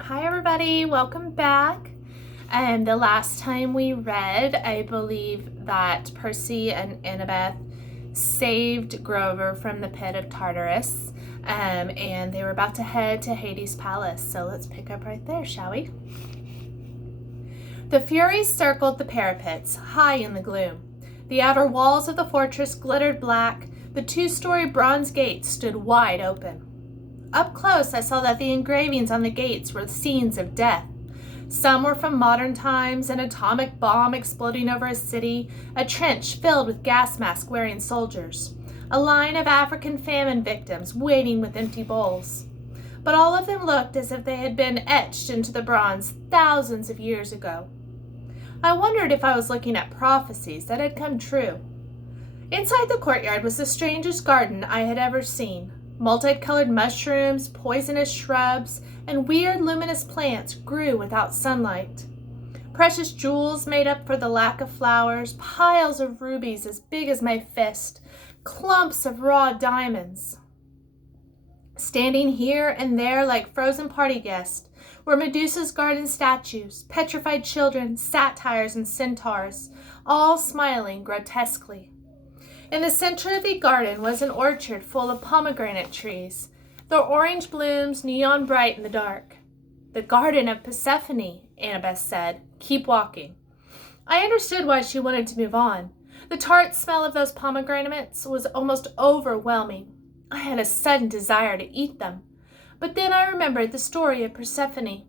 Hi everybody, welcome back. The last time we read, I believe that Percy and Annabeth saved Grover from the pit of Tartarus, and they were about to head to Hades' palace. So let's pick up right there, shall we? The Furies circled the parapets, high in the gloom. The outer walls of the fortress glittered black. The two-story bronze gates stood wide open. Up close, I saw that the engravings on the gates were scenes of death. Some were from modern times: an atomic bomb exploding over a city, a trench filled with gas mask wearing soldiers, a line of African famine victims waiting with empty bowls. But all of them looked as if they had been etched into the bronze thousands of years ago. I wondered if I was looking at prophecies that had come true. Inside the courtyard was the strangest garden I had ever seen. Multicolored mushrooms, poisonous shrubs, and weird luminous plants grew without sunlight. Precious jewels made up for the lack of flowers, piles of rubies as big as my fist, clumps of raw diamonds. Standing here and there like frozen party guests were Medusa's garden statues, petrified children, satyrs, and centaurs, all smiling grotesquely. In the center of the garden was an orchard full of pomegranate trees, their orange blooms neon bright in the dark. "The garden of Persephone," Annabeth said. "Keep walking." I understood why she wanted to move on. The tart smell of those pomegranates was almost overwhelming. I had a sudden desire to eat them. But then I remembered the story of Persephone.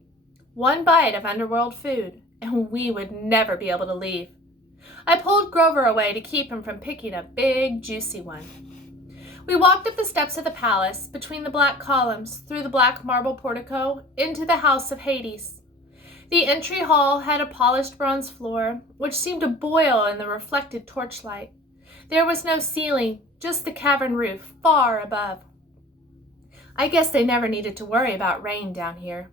One bite of underworld food, and we would never be able to leave. I pulled Grover away to keep him from picking a big, juicy one. We walked up the steps of the palace, between the black columns, through the black marble portico, into the house of Hades. The entry hall had a polished bronze floor, which seemed to boil in the reflected torchlight. There was no ceiling, just the cavern roof, far above. I guess they never needed to worry about rain down here.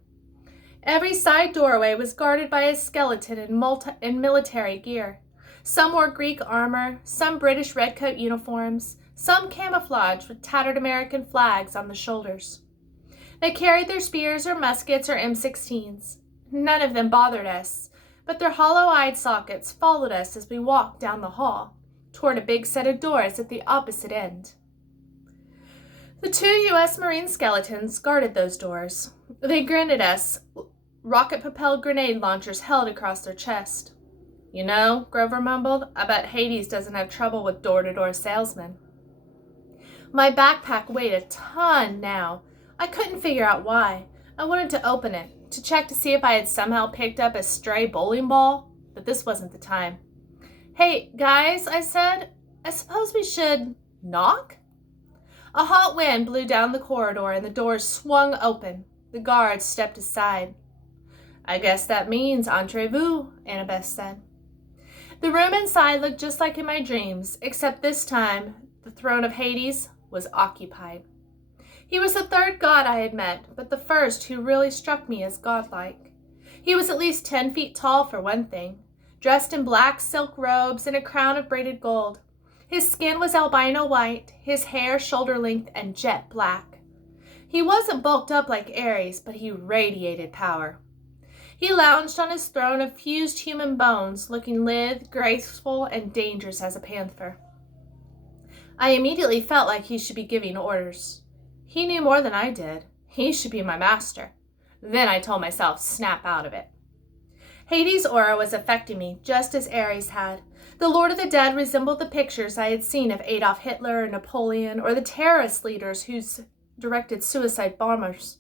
Every side doorway was guarded by a skeleton in military gear. Some wore Greek armor, some British redcoat uniforms, some camouflaged with tattered American flags on the shoulders. They carried their spears or muskets or M16s. None of them bothered us, but their hollow-eyed sockets followed us as we walked down the hall, toward a big set of doors at the opposite end. The two U.S. Marine skeletons guarded those doors. They grinned at us, rocket-propelled grenade launchers held across their chest. "You know," Grover mumbled, "I bet Hades doesn't have trouble with door-to-door salesmen." My backpack weighed a ton now. I couldn't figure out why. I wanted to open it, to check to see if I had somehow picked up a stray bowling ball, but this wasn't the time. "Hey, guys," I said, "I suppose we should knock?" A hot wind blew down the corridor and the doors swung open. The guards stepped aside. "I guess that means entrez-vous," Annabeth said. The room inside looked just like in my dreams, except this time the throne of Hades was occupied. He was the third god I had met, but the first who really struck me as godlike. He was at least 10 feet tall for one thing, dressed in black silk robes and a crown of braided gold. His skin was albino white, his hair shoulder length and jet black. He wasn't bulked up like Ares, but he radiated power. He lounged on his throne of fused human bones, looking lithe, graceful, and dangerous as a panther. I immediately felt like he should be giving orders. He knew more than I did. He should be my master. Then I told myself, snap out of it. Hades' aura was affecting me, just as Ares had. The Lord of the Dead resembled the pictures I had seen of Adolf Hitler and Napoleon, or the terrorist leaders who directed suicide bombers.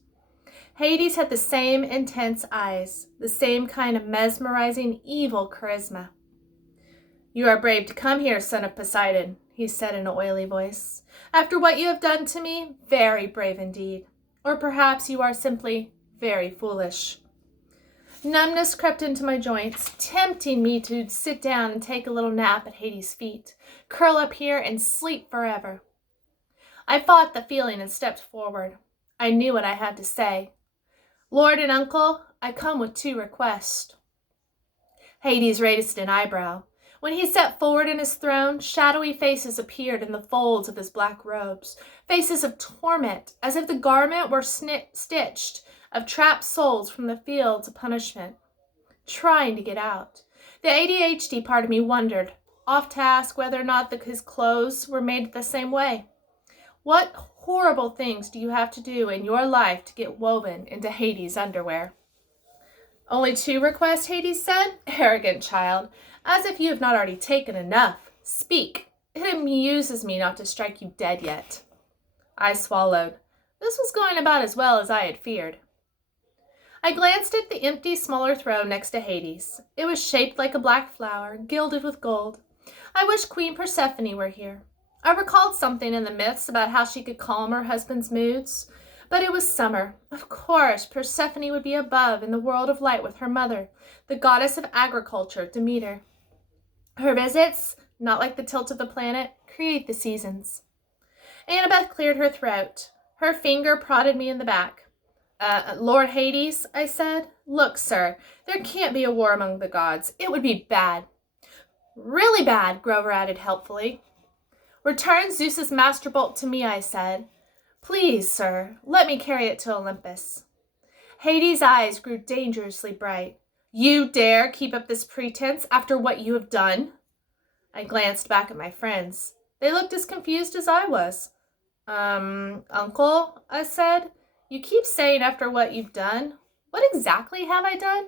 Hades had the same intense eyes, the same kind of mesmerizing, evil charisma. "You are brave to come here, son of Poseidon," he said in an oily voice. "After what you have done to me, very brave indeed. Or perhaps you are simply very foolish." Numbness crept into my joints, tempting me to sit down and take a little nap at Hades' feet, curl up here and sleep forever. I fought the feeling and stepped forward. I knew what I had to say. "Lord and uncle, I come with 2 requests." Hades raised an eyebrow. When he stepped forward in his throne, shadowy faces appeared in the folds of his black robes, faces of torment, as if the garment were stitched of trapped souls from the fields of punishment, trying to get out. The ADHD part of me wondered, off to ask whether or not his clothes were made the same way. What horrible things do you have to do in your life to get woven into Hades' underwear? Only 2 requests, Hades said. Arrogant child, as if you have not already taken enough. Speak. It amuses me not to strike you dead yet. I swallowed. This was going about as well as I had feared. I glanced at the empty, smaller throne next to Hades. It was shaped like a black flower, gilded with gold. I wish Queen Persephone were here. I recalled something in the myths about how she could calm her husband's moods. But it was summer. Of course, Persephone would be above in the world of light with her mother, the goddess of agriculture, Demeter. Her visits, not like the tilt of the planet, create the seasons. Annabeth cleared her throat. Her finger prodded me in the back. Lord Hades, I said. Look, sir, there can't be a war among the gods. It would be bad. Really bad, Grover added helpfully. Return Zeus's master bolt to me, I said. Please, sir, let me carry it to Olympus. Hades' eyes grew dangerously bright. You dare keep up this pretense after what you have done? I glanced back at my friends. They looked as confused as I was. Uncle, I said, you keep saying after what you've done. What exactly have I done?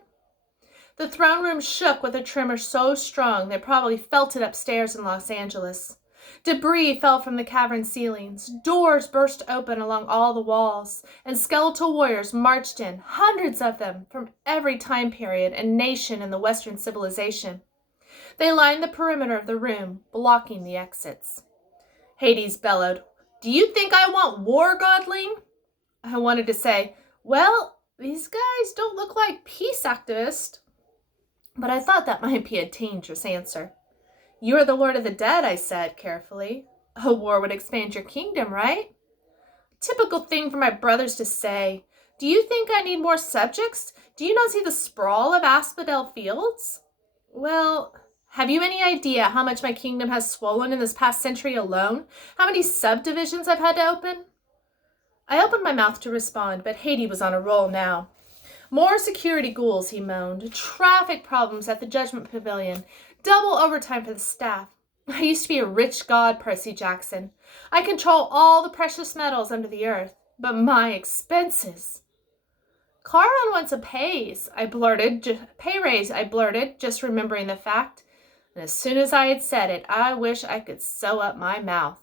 The throne room shook with a tremor so strong they probably felt it upstairs in Los Angeles. Debris fell from the cavern ceilings, doors burst open along all the walls, and skeletal warriors marched in, hundreds of them, from every time period and nation in the Western civilization. They lined the perimeter of the room, blocking the exits. Hades bellowed, Do you think I want war, godling? I wanted to say, well, these guys don't look like peace activists. But I thought that might be a dangerous answer. You are the Lord of the Dead, I said carefully. A war would expand your kingdom, right? Typical thing for my brothers to say. Do you think I need more subjects? Do you not see the sprawl of Asphodel Fields? Well, have you any idea how much my kingdom has swollen in this past century alone? How many subdivisions I've had to open? I opened my mouth to respond, but Hades was on a roll now. More security ghouls, he moaned. Traffic problems at the Judgment Pavilion. Double overtime for the staff. I used to be a rich god, Percy Jackson. I control all the precious metals under the earth. But my expenses. Charon wants a pay raise, I blurted, just remembering the fact. And as soon as I had said it, I wish I could sew up my mouth.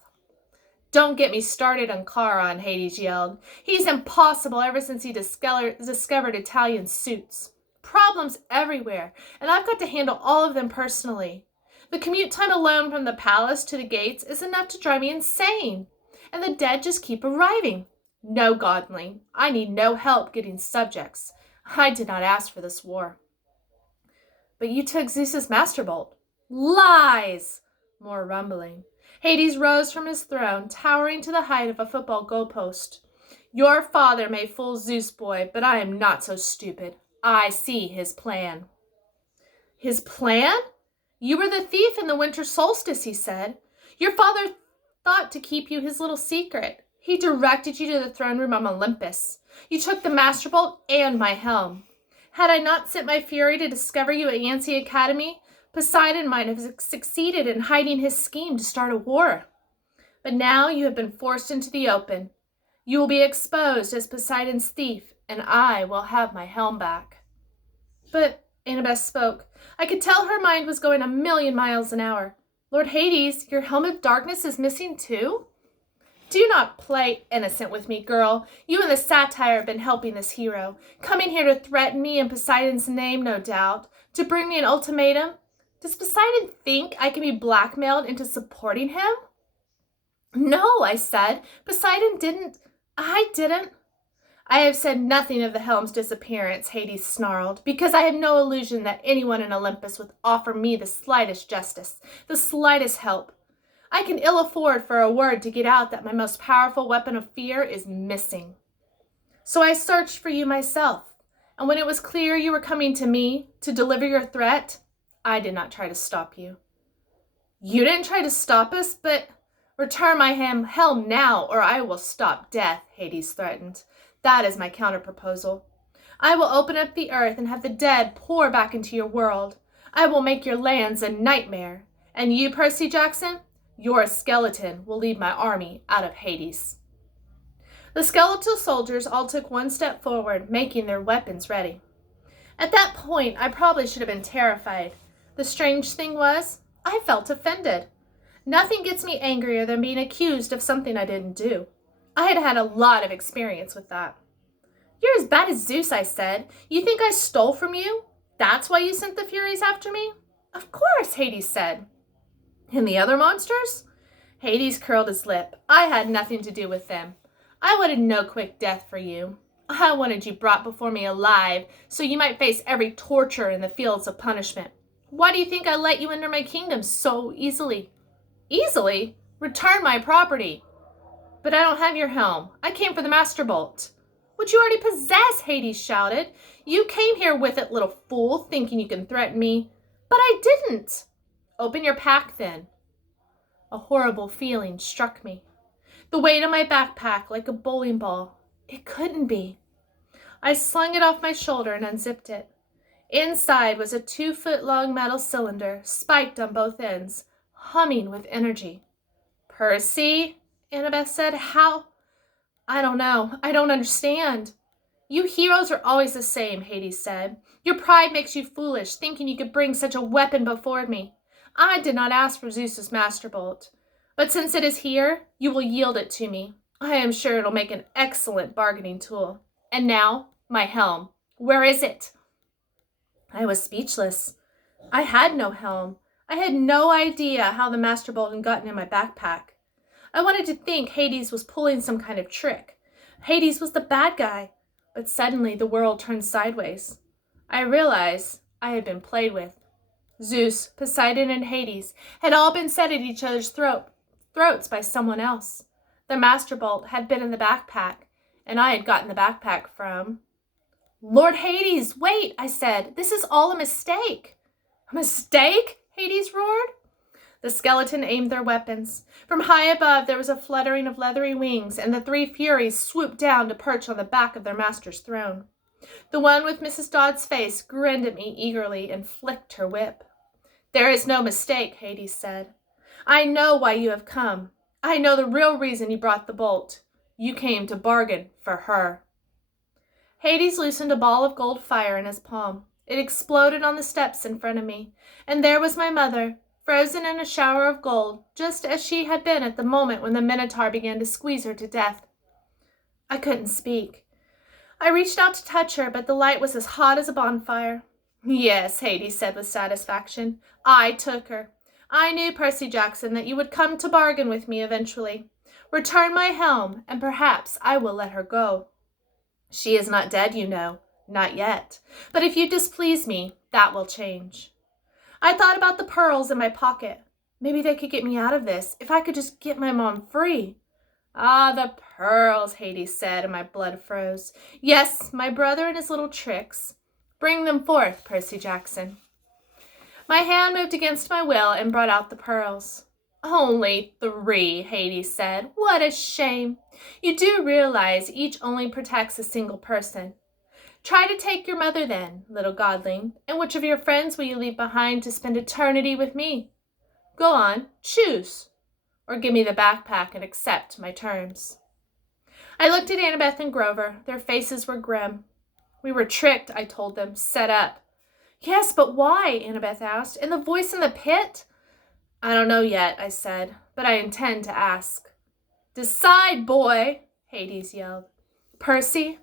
Don't get me started on Charon, Hades yelled. He's impossible ever since he discovered Italian suits. Problems everywhere, and I've got to handle all of them personally. The commute time alone from the palace to the gates is enough to drive me insane, and the dead just keep arriving. No, godling, I need no help getting subjects. I did not ask for this war. But you took Zeus's master bolt. Lies! More rumbling. Hades rose from his throne, towering to the height of a football goalpost. Your father may fool Zeus, boy, but I am not so stupid. I see his plan. His plan? You were the thief in the winter solstice, he said. Your father thought to keep you his little secret. He directed you to the throne room on Olympus. You took the master bolt and my helm. Had I not sent my fury to discover you at Yancy Academy, Poseidon might have succeeded in hiding his scheme to start a war. But now you have been forced into the open. You will be exposed as Poseidon's thief, and I will have my helm back. But, Annabeth spoke. I could tell her mind was going 1,000,000 miles an hour. Lord Hades, your helm of darkness is missing too? Do not play innocent with me, girl. You and the satire have been helping this hero. Coming here to threaten me in Poseidon's name, no doubt. To bring me an ultimatum. Does Poseidon think I can be blackmailed into supporting him? No, I said. Poseidon didn't. I didn't. I have said nothing of the helm's disappearance, Hades snarled, because I have no illusion that anyone in Olympus would offer me the slightest justice, the slightest help. I can ill afford for a word to get out that my most powerful weapon of fear is missing. So I searched for you myself, and when it was clear you were coming to me to deliver your threat, I did not try to stop you. You didn't try to stop us, but return my helm now, or I will stop death, Hades threatened. That is my counterproposal. I will open up the earth and have the dead pour back into your world. I will make your lands a nightmare. And you, Percy Jackson, your skeleton will lead my army out of Hades." The skeletal soldiers all took one step forward, making their weapons ready. At that point, I probably should have been terrified. The strange thing was, I felt offended. Nothing gets me angrier than being accused of something I didn't do. I had had a lot of experience with that. "You're as bad as Zeus," I said. "You think I stole from you? That's why you sent the Furies after me?" "Of course," Hades said. "And the other monsters?" Hades curled his lip. "I had nothing to do with them. I wanted no quick death for you. I wanted you brought before me alive, so you might face every torture in the fields of punishment. Why do you think I let you enter my kingdom so easily?" "Easily? Return my property." "But I don't have your helm. I came for the Master Bolt." "Which you already possess," Hades shouted. "You came here with it, little fool, thinking you can threaten me." "But I didn't." "Open your pack, then." A horrible feeling struck me. The weight of my backpack like a bowling ball. It couldn't be. I slung it off my shoulder and unzipped it. Inside was a 2-foot-long metal cylinder, spiked on both ends, humming with energy. "Percy," Annabeth said, "how?" "I don't know. I don't understand." "You heroes are always the same," Hades said. "Your pride makes you foolish, thinking you could bring such a weapon before me. I did not ask for Zeus's Master Bolt. But since it is here, you will yield it to me. I am sure it'll make an excellent bargaining tool. And now, my helm. Where is it?" I was speechless. I had no helm. I had no idea how the Master Bolt had gotten in my backpack. I wanted to think Hades was pulling some kind of trick. Hades was the bad guy. But suddenly the world turned sideways. I realized I had been played with. Zeus, Poseidon, and Hades had all been set at each other's throats by someone else. The Master Bolt had been in the backpack, and I had gotten the backpack from... "Lord Hades, wait," I said. "This is all a mistake." "A mistake?" Hades roared. The skeleton aimed their weapons. From high above there was a fluttering of leathery wings, and the 3 Furies swooped down to perch on the back of their master's throne. The one with Mrs. Dodd's face grinned at me eagerly and flicked her whip. "There is no mistake," Hades said. "I know why you have come. I know the real reason you brought the bolt. You came to bargain for her." Hades loosened a ball of gold fire in his palm. It exploded on the steps in front of me, and there was my mother, frozen in a shower of gold, just as she had been at the moment when the Minotaur began to squeeze her to death. I couldn't speak. I reached out to touch her, but the light was as hot as a bonfire. "Yes," Hades said with satisfaction, "I took her. I knew, Percy Jackson, that you would come to bargain with me eventually. Return my helm, and perhaps I will let her go. She is not dead, you know. Not yet. But if you displease me, that will change." I thought about the pearls in my pocket. Maybe they could get me out of this, if I could just get my mom free. "Ah, the pearls," Hades said, and my blood froze. "Yes, my brother and his little tricks. Bring them forth, Percy Jackson." My hand moved against my will and brought out the pearls. "Only 3, Hades said. "What a shame. You do realize each only protects a single person. Try to take your mother then, little godling, and which of your friends will you leave behind to spend eternity with me? Go on, choose, or give me the backpack and accept my terms." I looked at Annabeth and Grover. Their faces were grim. "We were tricked," I told them, "set up." "Yes, but why?" Annabeth asked. "And the voice in the pit?" "I don't know yet," I said, "but I intend to ask." "Decide, boy," Hades yelled. "Percy,"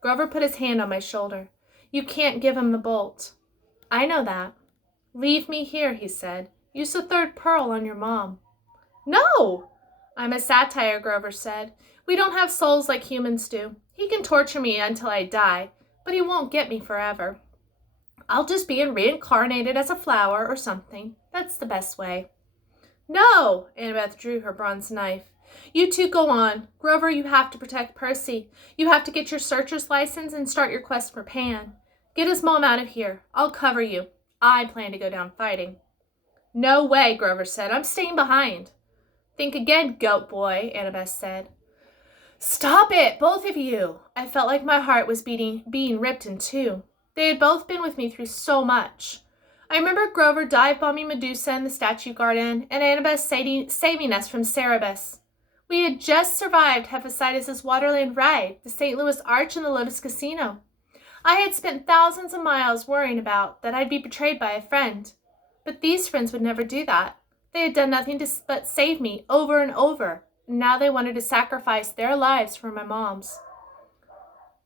Grover put his hand on my shoulder, "you can't give him the bolt." "I know that." "Leave me here," he said. "Use the 3rd pearl on your mom." "No!" "I'm a satire," Grover said. "We don't have souls like humans do. He can torture me until I die, but he won't get me forever. I'll just be reincarnated as a flower or something. That's the best way." "No!" Annabeth drew her bronze knife. "You two go on. Grover, you have to protect Percy. You have to get your searcher's license and start your quest for Pan. Get his mom out of here. I'll cover you. I plan to go down fighting." "No way," Grover said. "I'm staying behind." "Think again, goat boy," Annabeth said. Stop it, both of you! I felt like my heart was being ripped in two. They had both been with me through so much. I remember Grover dive-bombing Medusa in the statue garden and Annabeth saving us from Cerberus. We had just survived Hephaestus' Waterland ride, the St. Louis Arch, and the Lotus Casino. I had spent thousands of miles worrying about that I'd be betrayed by a friend. But these friends would never do that. They had done nothing but save me over and over, and now they wanted to sacrifice their lives for my mom's.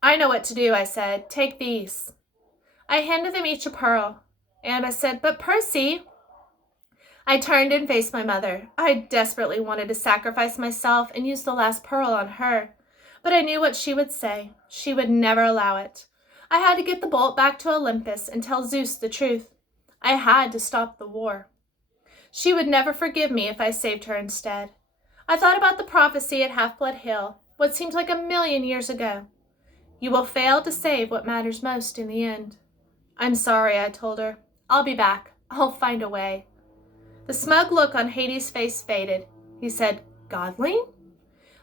I know what to do, I said. Take these. I handed them each a pearl. Annabeth said, but Percy... I turned and faced my mother. I desperately wanted to sacrifice myself and use the last pearl on her, but I knew what she would say. She would never allow it. I had to get the bolt back to Olympus and tell Zeus the truth. I had to stop the war. She would never forgive me if I saved her instead. I thought about the prophecy at Half-Blood Hill, what seemed like 1,000,000 years ago. You will fail to save what matters most in the end. I'm sorry, I told her. I'll be back. I'll find a way. The smug look on Hades' face faded. He said, Godling?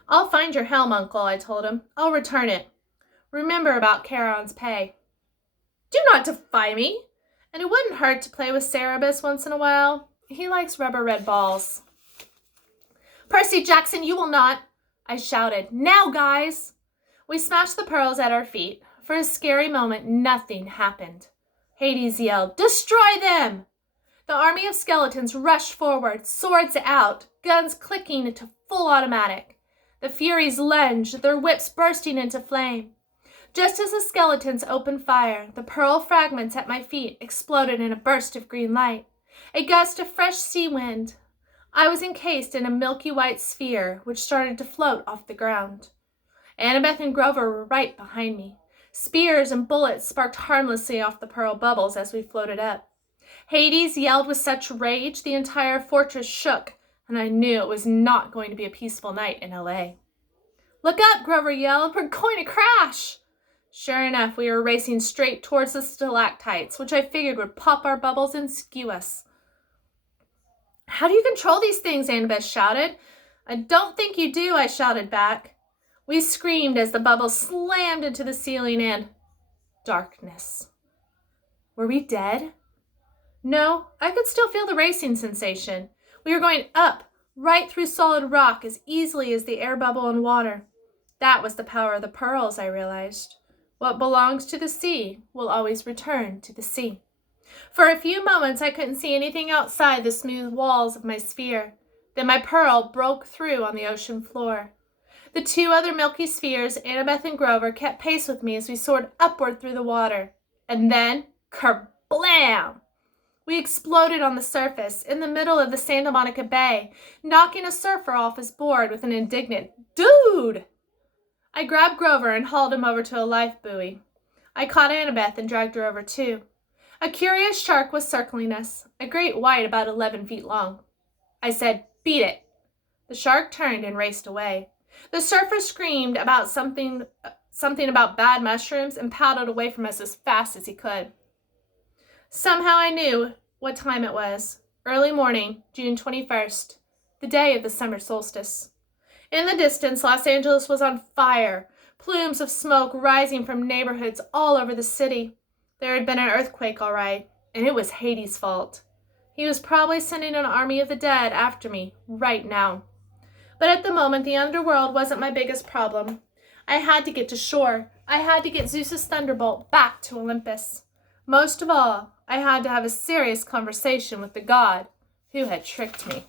I'll find your helm, Uncle, I told him. I'll return it. Remember about Charon's pay. Do not defy me. And it wouldn't hurt to play with Cerberus once in a while. He likes rubber red balls. Percy Jackson, you will not, I shouted. Now, guys! We smashed the pearls at our feet. For a scary moment, nothing happened. Hades yelled, Destroy them! The army of skeletons rushed forward, swords out, guns clicking into full automatic. The Furies lunged, their whips bursting into flame. Just as the skeletons opened fire, the pearl fragments at my feet exploded in a burst of green light. A gust of fresh sea wind. I was encased in a milky white sphere, which started to float off the ground. Annabeth and Grover were right behind me. Spears and bullets sparked harmlessly off the pearl bubbles as we floated up. Hades yelled with such rage the entire fortress shook, and I knew it was not going to be a peaceful night in L.A. Look up, Grover yelled. We're going to crash! Sure enough, we were racing straight towards the stalactites, which I figured would pop our bubbles and skew us. How do you control these things? Annabeth shouted. I don't think you do, I shouted back. We screamed as the bubbles slammed into the ceiling and darkness. Were we dead? No, I could still feel the racing sensation. We were going up, right through solid rock as easily as the air bubble in water. That was the power of the pearls, I realized. What belongs to the sea will always return to the sea. For a few moments, I couldn't see anything outside the smooth walls of my sphere. Then my pearl broke through on the ocean floor. The two other milky spheres, Annabeth and Grover, kept pace with me as we soared upward through the water. And then, kerblam! We exploded on the surface, in the middle of the Santa Monica Bay, knocking a surfer off his board with an indignant, Dude! I grabbed Grover and hauled him over to a life buoy. I caught Annabeth and dragged her over too. A curious shark was circling us, a great white about 11 feet long. I said, Beat it. The shark turned and raced away. The surfer screamed about something about bad mushrooms and paddled away from us as fast as he could. Somehow I knew what time it was. Early morning, June 21st, the day of the summer solstice. In the distance, Los Angeles was on fire, plumes of smoke rising from neighborhoods all over the city. There had been an earthquake, all right, and it was Hades' fault. He was probably sending an army of the dead after me right now. But at the moment, the underworld wasn't my biggest problem. I had to get to shore. I had to get Zeus's thunderbolt back to Olympus. Most of all, I had to have a serious conversation with the god who had tricked me.